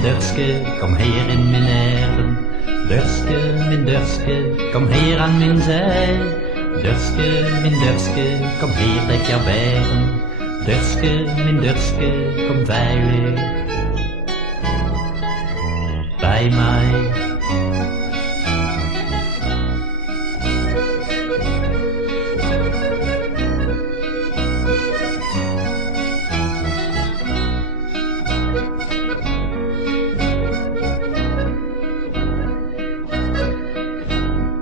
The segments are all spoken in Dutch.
mijn Durske, kom hier in mijn heren. Durske, kom hier aan mijn zij. Durske, kom hier dat jou beren. Durske, kom veilig bij mij.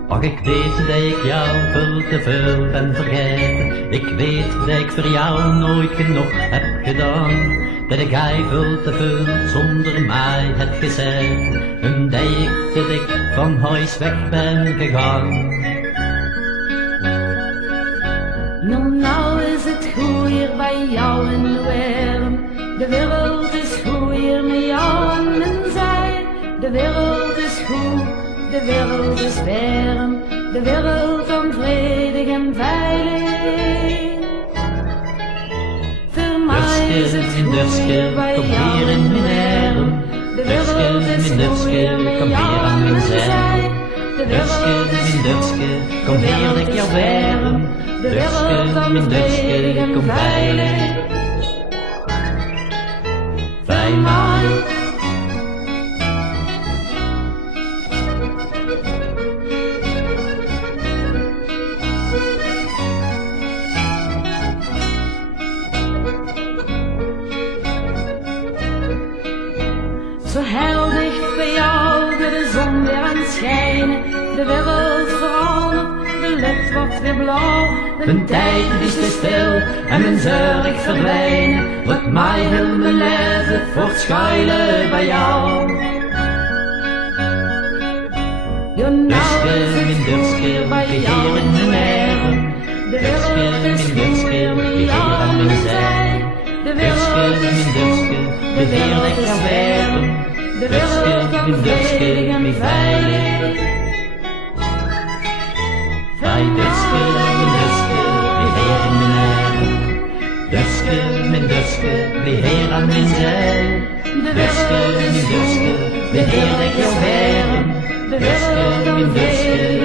Och, ik weet dat ik jou veel te veel ben vergeten. Ik weet dat ik voor jou nooit genoeg heb gedaan. Dat ik jij veel te veel zonder mij heb gezegd. En dat ik van huis weg ben gegaan. Nou is het goed hier bij jou in de wereld. De wereld is goed hier met jou aan mijn zij. De wereld is goed, de wereld is warm. De wereld onvredig en veilig. Voor mij is het goed hier bij jou in de wereld. De wereld is goed hier met jou aan mijn zij. De wereld is goed, kom hier dat ik jou warm. de wereld onvredig en veilig. Bij mij. Zo heel dicht bij jou gaat de zon weer aan het schijnen. De wereld verandert, de lucht wordt weer blauw. Mijn tijd is te stil en mijn zorg verdwijnen. Wat mij heel mijn leven voortschuilen bij jou. Durske, bij jou in mijn heren. De wereld is goed weer met jou aan mijn zij. De wereld is goed, de wereld is warm. De wereld onvredig en veilig. Bij Durske, wie heer in mijn heren. Durske, wie heer aan mijn zij. Durske, wie heer ik jou heren. De wereld onvredig